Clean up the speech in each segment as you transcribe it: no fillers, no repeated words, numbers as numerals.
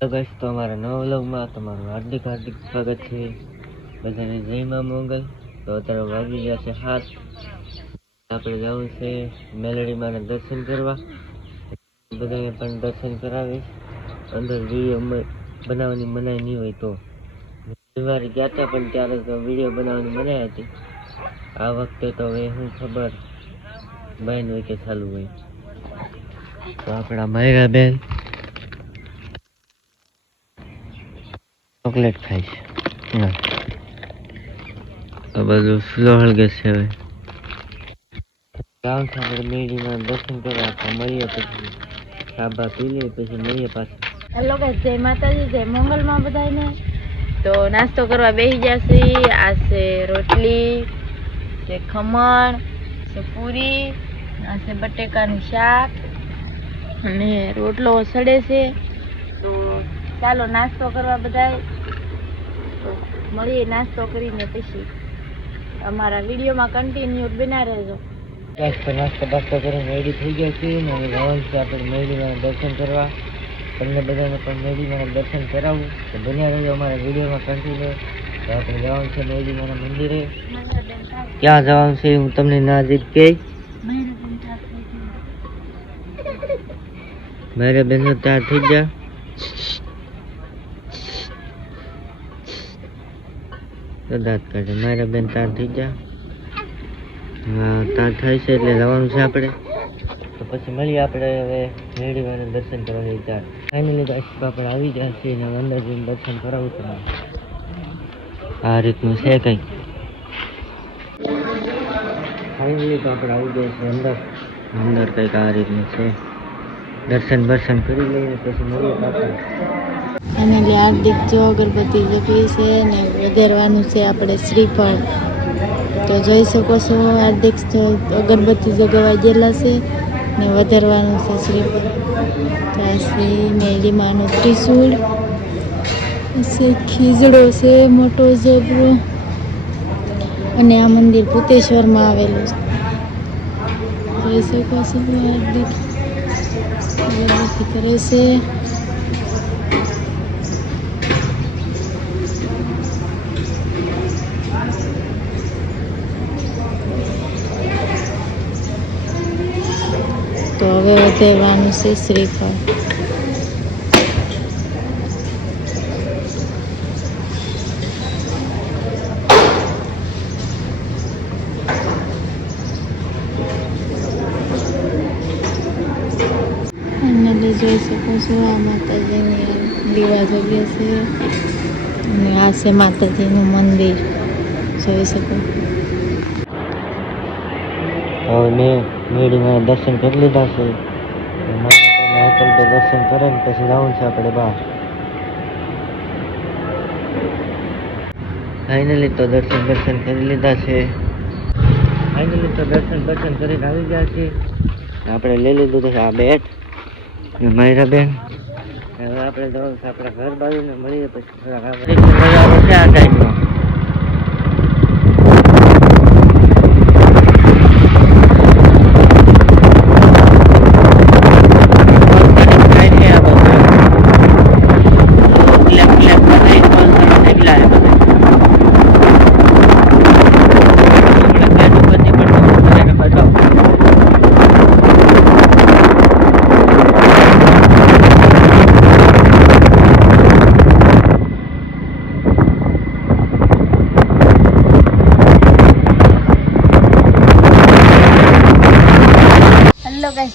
Guys, તો અમારા નવા વ્લોગમાં તમારું હાર્દિક સ્વાગત છે. બધાને જય માં મોગલ. તો અત્યારે વાગી ગયા છે 7. આપણે જવું છે મેલડીમાં દર્શન કરવા. બધાને પણ દર્શન કરાવીશ. અંદર વિડીયો બનાવવાની મનાઈ નહીં હોય તો. રવિવારે ગયા હતા પણ ત્યારે તો વિડીયો બનાવવાની મનાઈ હતી. આ વખતે તો હવે શું ખબર બંધ હોય કે ચાલુ હોય. તો આપણા માયરા બેન ચોકલેટ ખાય છે. આ બધું સ્લો હળગે છે. હવે ગામ સાથે મેળીમાં દર્શન કરવા તો મળીએ, પછી સાબા પી લઈએ, પછી મળીએ પાછા. હેલો ગાઈસ, જય માતાજી, જય મંગલમાં બધાને. તો નાસ્તો કરવા બેસી જશે. આ છે રોટલી, છે ખમણ, છે પૂરી, આ છે બટેકાનું શાક અને રોટલો સડે છે. તો ચાલો નાસ્તો કરવા બધાય. તો મળીએ નાસ્તો કરીને પછી અમારા વિડીયોમાં કન્ટિન્યુ બના રહેજો. નાસ્તો કરીને રેડી થઈ ગયા છીએ અને હવે જવાનું છે આપણે મેળીમાં દર્શન કરવા. તમને બધાને પણ મેળીમાં દર્શન કરાવું તો બન્યા રહેજો અમારા વિડીયોમાં કન્ટિન્યુ. તો આપણે જવાનું છે મેળીમાના મંદિરે. ક્યાં જવાનું છે હું તમને ના જીત કે મારે બેન ત્યાર થઈ ગયા. દાંત કાઢે મારા બેન તાર થઈ ગયા. હા, તાર થાય છે એટલે જવાનું છે આપણે. તો પછી મળીએ આપણે હવે મેળીમાં દર્શન કરવાની વિચાર. ફાઇનલી ગાઈસ આપણે આવી ગયા છીએ અને અંદર જઈને દર્શન કરાવું તમારે. આ રીતનું છે કંઈક. ફાઇનલી તો આપણે આવી ગયા છીએ અંદર કંઈક આ રીતનું છે. દર્શન કરી લઈએ પછી મળીએ પાછા. અને હાર્દિક જો અગરબત્તી જગી છે ને વધારવાનું છે આપણે શ્રીફળ. તો જોઈ શકો છો હાર્દિક અગરબત્તી જગાવા ગયેલા છે ને વધારવાનું છે શ્રીફળ. ત્યાંથી મેલીમાનો ત્રિશૂળ છે, ખીજડો છે મોટો જબરો. અને આ મંદિર ભૂતેશ્વરમાં આવેલું છે. જોઈ શકો છો હાર્દિક અગરબત્તી કરે છે. તો હવે વધારવાનું છે શ્રીફળ. અને જોઈ શકો છો આ માતાજીની દીવા જગ્યા છે અને આ છે માતાજીનું મંદિર જોઈ શકો. હવે મેં મેળીમાં દર્શન કરી લીધા છે. હોટલ પર દર્શન કરે ને પછી જવાનું છે આપણે બહાર. ફાઇનલી તો દર્શન કરી લીધા છે. કરીને આવી ગયા છે. આપણે લઈ લીધું છે આ બેટ ને માયરા બેન. હવે આપણે જવાનું છે આપણા ઘર બાજુ ને મળીએ પછી નજારો છે આ ટાઈપનો.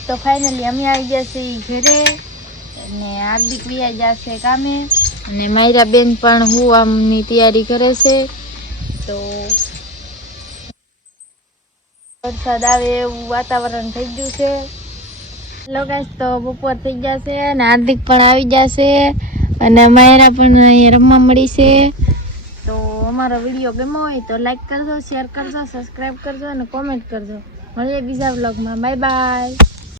તો ફાઇનલી અમે આવી ગયા છીએ ઘરે અને હાર્દિક વિયા જશે કામે અને માયરા બેન પણ હું આમની તૈયારી કરે છે. તો વરસાદ આવે એવું વાતાવરણ થઈ ગયું છે. હેલો ગાઈસ, તો બપોર થઈ જશે અને હાર્દિક પણ આવી જશે અને માયરા પણ અહીંયા રમવા મળી છે. તો અમારો વિડીયો ગમ્યો હોય તો લાઈક કરજો, શેર કરજો, સબસ્ક્રાઈબ કરજો અને કોમેન્ટ કરજો. મળીએ બીજા વ્લોગમાં. Bye bye.